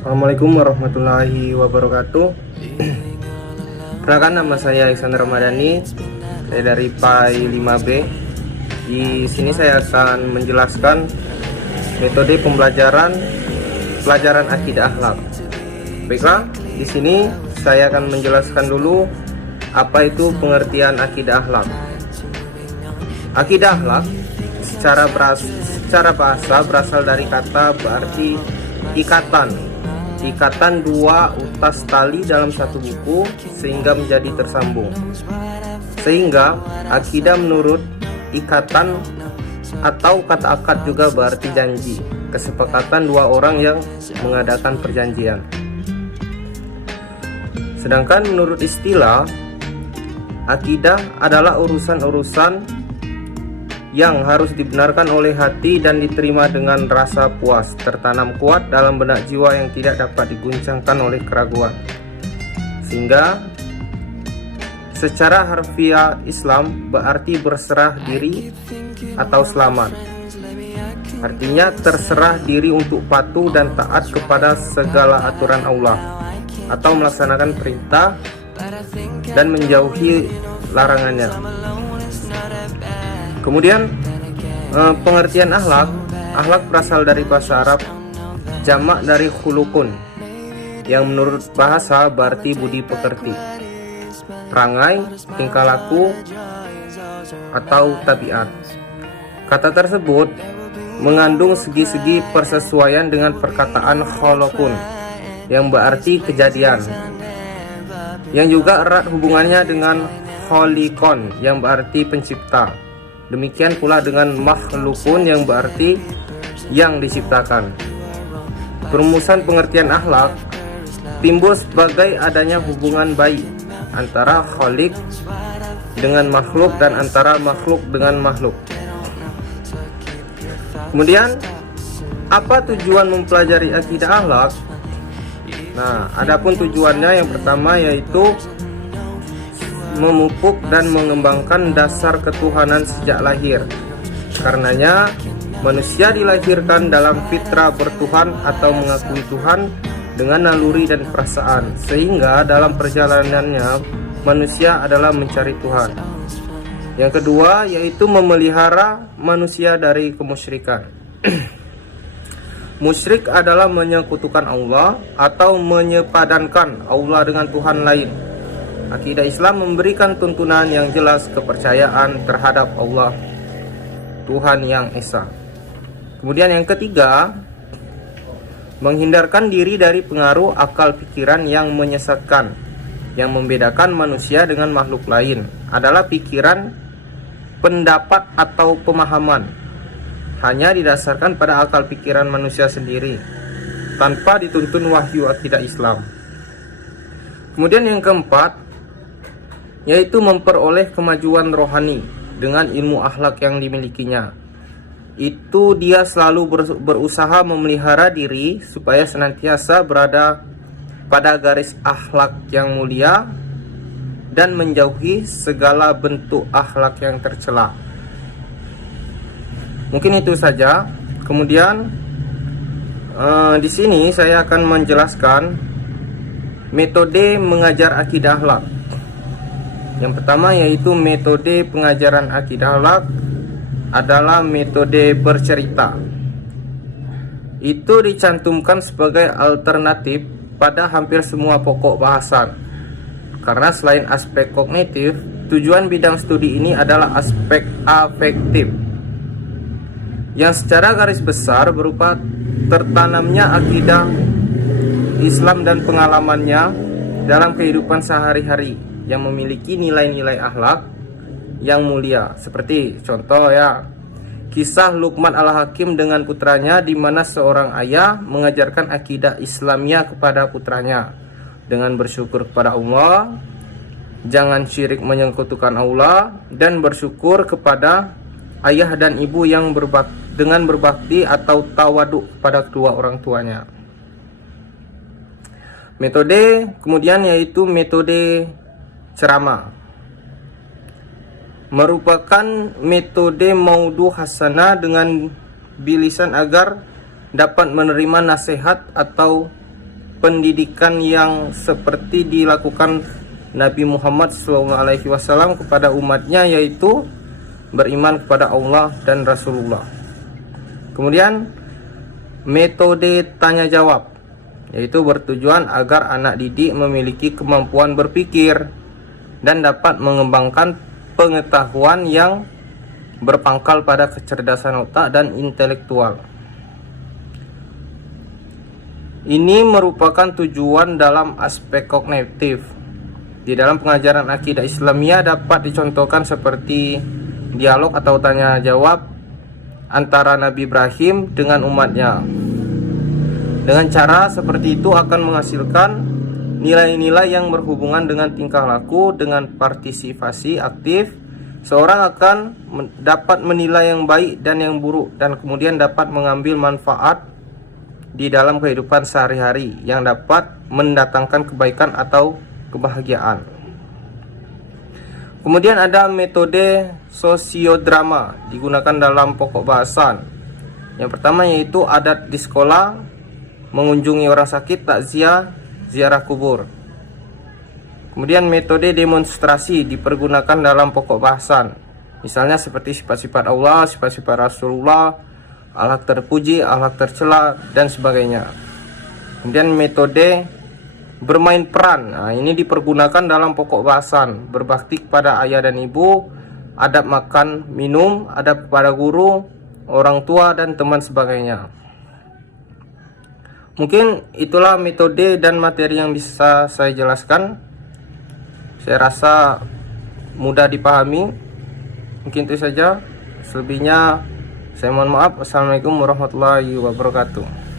Assalamualaikum warahmatullahi wabarakatuh. Perkenalkan, nama saya Iksan Ramadhani. Saya dari PAI 5B. Di sini saya akan menjelaskan metode pelajaran akidah akhlak. Baiklah, di sini saya akan menjelaskan dulu apa itu pengertian akidah akhlak. Akidah akhlak secara bahasa berasal dari kata berarti ikatan dua utas tali dalam satu buku sehingga menjadi tersambung. Sehingga akidah menurut ikatan atau kata akad juga berarti janji, kesepakatan dua orang yang mengadakan perjanjian. Sedangkan menurut istilah, akidah adalah urusan-urusan yang harus dibenarkan oleh hati dan diterima dengan rasa puas, tertanam kuat dalam benak jiwa yang tidak dapat diguncangkan oleh keraguan. Sehingga secara harfiah Islam berarti berserah diri atau selamat. Artinya terserah diri untuk patuh dan taat kepada segala aturan Allah, atau melaksanakan perintah dan menjauhi larangannya. Kemudian pengertian akhlak berasal dari bahasa Arab, jamak dari khulukun, yang menurut bahasa berarti budi pekerti, perangai, tingkah laku, atau tabiat. Kata tersebut mengandung segi-segi persesuaian dengan perkataan kholokun, yang berarti kejadian, yang juga erat hubungannya dengan kholikon, yang berarti pencipta. Demikian pula dengan makhlukun, yang berarti yang diciptakan. Perumusan pengertian akhlak timbul sebagai adanya hubungan baik antara khalik dengan makhluk dan antara makhluk dengan makhluk. Kemudian, apa tujuan mempelajari akidah akhlak? Nah, adapun tujuannya yang pertama yaitu memupuk dan mengembangkan dasar ketuhanan sejak lahir. Karenanya manusia dilahirkan dalam fitrah bertuhan atau mengakui Tuhan dengan naluri dan perasaan, sehingga dalam perjalanannya manusia adalah mencari Tuhan. Yang kedua yaitu memelihara manusia dari kemusyrikan. Musyrik adalah menyekutukan Allah atau menyepadankan Allah dengan Tuhan lain. Akidah Islam memberikan tuntunan yang jelas kepercayaan terhadap Allah, Tuhan yang Esa. Kemudian yang ketiga, menghindarkan diri dari pengaruh akal pikiran yang menyesatkan. Yang membedakan manusia dengan makhluk lain adalah pikiran, pendapat atau pemahaman hanya didasarkan pada akal pikiran manusia sendiri, tanpa dituntun wahyu akidah Islam. Kemudian yang keempat yaitu memperoleh kemajuan rohani dengan ilmu akhlak yang dimilikinya. Itu dia selalu berusaha memelihara diri supaya senantiasa berada pada garis akhlak yang mulia dan menjauhi segala bentuk akhlak yang tercela. Mungkin itu saja. Kemudian di sini saya akan menjelaskan metode mengajar akidah akhlak. Yang pertama yaitu metode pengajaran akidah akhlak adalah metode bercerita. Itu dicantumkan sebagai alternatif pada hampir semua pokok bahasan. Karena selain aspek kognitif, tujuan bidang studi ini adalah aspek afektif, yang secara garis besar berupa tertanamnya akidah Islam dan pengalamannya dalam kehidupan sehari-hari yang memiliki nilai-nilai akhlak yang mulia. Seperti contoh kisah Luqman al-Hakim dengan putranya, di mana seorang ayah mengajarkan akidah Islamnya kepada putranya dengan bersyukur kepada Allah, jangan syirik menyekutukan Allah, dan bersyukur kepada ayah dan ibu yang dengan berbakti atau tawaduk pada kedua orang tuanya. Metode kemudian yaitu metode ceramah, merupakan metode maudu hasanah dengan bilisan agar dapat menerima nasihat atau pendidikan yang seperti dilakukan Nabi Muhammad SAW kepada umatnya, yaitu beriman kepada Allah dan Rasulullah. Kemudian metode tanya jawab, yaitu bertujuan agar anak didik memiliki kemampuan berpikir dan dapat mengembangkan pengetahuan yang berpangkal pada kecerdasan otak dan intelektual. Ini merupakan tujuan dalam aspek kognitif. Di dalam pengajaran akidah Islamiyah dapat dicontohkan seperti dialog atau tanya jawab antara Nabi Ibrahim dengan umatnya. Dengan cara seperti itu akan menghasilkan nilai-nilai yang berhubungan dengan tingkah laku. Dengan partisipasi aktif, seorang akan dapat menilai yang baik dan yang buruk, dan kemudian dapat mengambil manfaat di dalam kehidupan sehari-hari yang dapat mendatangkan kebaikan atau kebahagiaan. Kemudian ada metode sosiodrama digunakan dalam pokok bahasan. Yang pertama yaitu adat di sekolah, mengunjungi orang sakit, takziah, ziarah kubur. Kemudian metode demonstrasi dipergunakan dalam pokok bahasan, misalnya seperti sifat-sifat Allah, sifat-sifat Rasulullah, al-haq terpuji, al-haq tercela, dan sebagainya. Kemudian metode bermain peran, nah, ini dipergunakan dalam pokok bahasan, berbakti kepada ayah dan ibu, adab makan minum, adab kepada guru, orang tua, dan teman sebagainya. Mungkin itulah metode dan materi yang bisa saya jelaskan. Saya rasa mudah dipahami. Mungkin itu saja. Selebihnya saya mohon maaf. Wassalamualaikum warahmatullahi wabarakatuh.